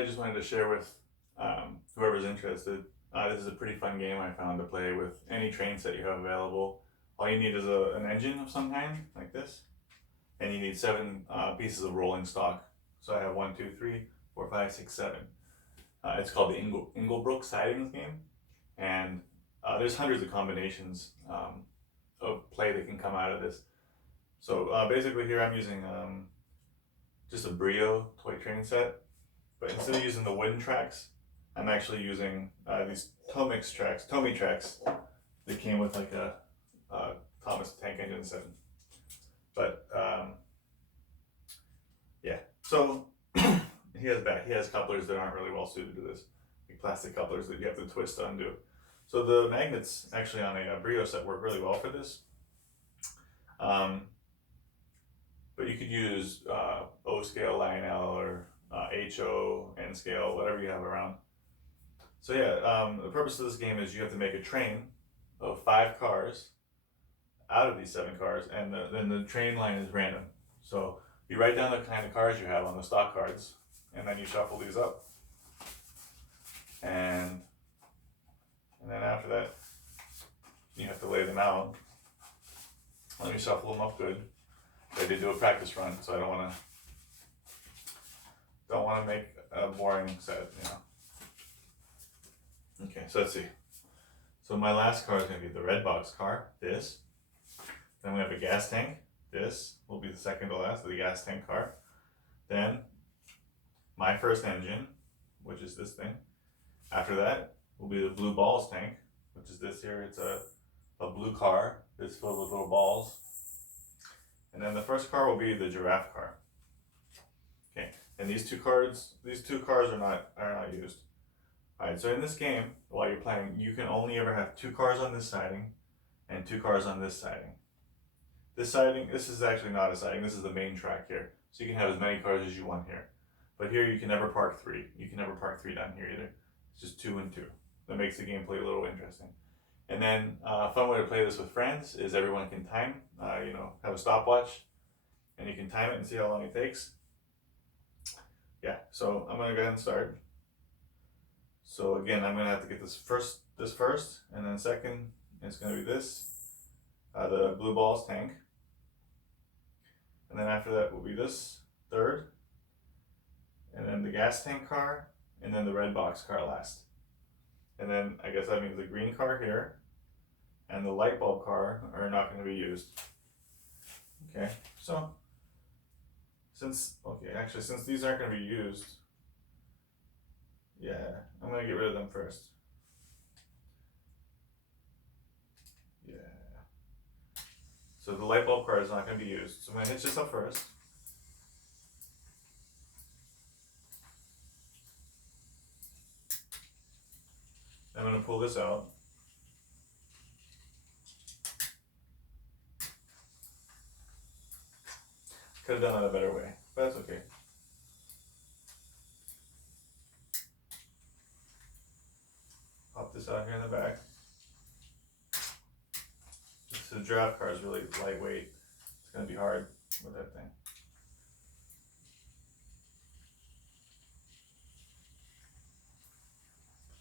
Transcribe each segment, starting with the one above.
I just wanted to share with whoever's interested. This is a pretty fun game I found to play with any train set you have available. All you need is an engine of some kind, like this, and you need 7 pieces of rolling stock. So I have 1, 2, 3, 4, 5, 6, 7. It's called the Inglenook Sidings game, and there's hundreds of combinations of play that can come out of this. So basically here I'm using just a Brio toy train set, but instead of using the wooden tracks, I'm actually using these Tomy tracks that came with like a Thomas tank engine set. But yeah, so he has couplers that aren't really well suited to this, like plastic couplers that you have to twist to undo. So the magnets actually on a Brio set work really well for this. But you could use O scale, Lionel, or HO, N scale, whatever you have around. So yeah, the purpose of this game is you have to make a train of 5 cars out of these 7 cars, and then the train line is random. So you write down the kind of cars you have on the stock cards, and then you shuffle these up, and then after that, you have to lay them out. Let me shuffle them up good. I did do a practice run, so I don't want to make a boring set, you know. Okay, so let's see. So my last car is going to be the red box car, this. Then we have a gas tank. This will be the second to last, the gas tank car. Then my first engine, which is this thing. After that will be the blue balls tank, which is this here. It's a blue car that's filled with little balls. And then the first car will be the giraffe car. Okay, and these two cars are not used. Alright, so in this game, while you're playing, you can only ever have 2 cars on this siding and 2 cars on this siding. This is actually not a siding, this is the main track here. So you can have as many cars as you want here. But here you can never park 3. You can never park 3 down here either. It's just 2 and 2. That makes the gameplay a little interesting. And then a fun way to play this with friends is everyone can time, have a stopwatch, and you can time it and see how long it takes. Yeah, so I'm gonna go ahead and start. So again, I'm gonna have to get this first, and then second, it's gonna be this, the blue balls tank. And then after that will be this, third, and then the gas tank car, and then the red box car last. And then I guess that means the green car here and the light bulb car are not going to be used. Okay, so since these aren't going to be used, yeah, I'm going to get rid of them first. Yeah. So the light bulb car is not going to be used. So I'm going to hitch this up first. I'm going to pull this out. Could have done that a better way, but that's okay. Pop this out here in the back. So the giraffe car is really lightweight. It's going to be hard with that thing.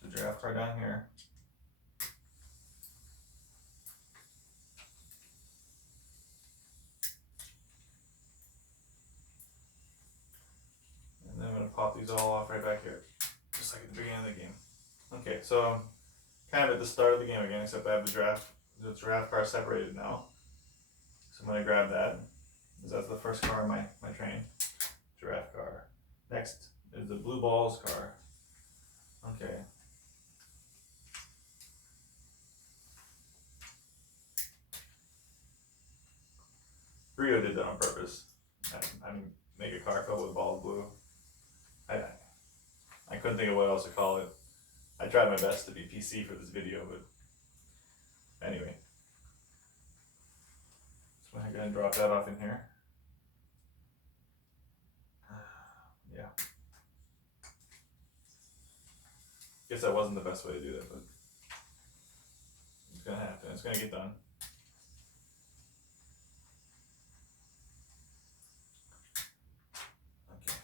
Put the giraffe car down here. And then I'm going to pop these all off right back here, just like at the beginning of the game. Okay, so I'm kind of at the start of the game again, except I have the giraffe car separated now. So I'm going to grab that, because that's the first car on my train. Giraffe car. Next is the blue balls car. Okay. Brio did that on purpose. I mean, make a car filled with balls blue. I couldn't think of what else to call it. I tried my best to be PC for this video, but anyway. So I'm gonna drop that off in here. Yeah. Guess that wasn't the best way to do that, but it's gonna happen. It's gonna get done. Okay.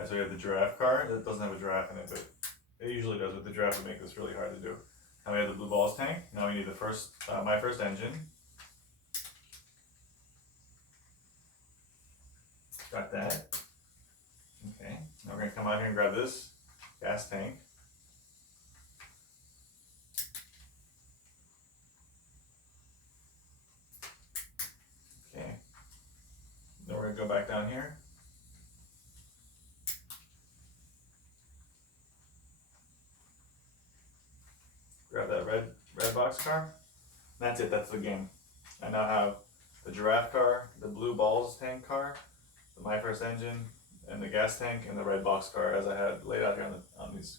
Alright, so we have the giraffe car. It doesn't have a giraffe in it, but it usually does, but the giraffe would make this really hard to do. Now we have the blue balls tank. Now we need the first, my first engine. Got that. Okay, now we're gonna come out here and grab this gas tank. Okay, then we're gonna go back down here. Grab that red box car. That's it, that's the game. I now have the giraffe car, the blue balls tank car, the my first engine, and the gas tank, and the red box car as I had laid out here on these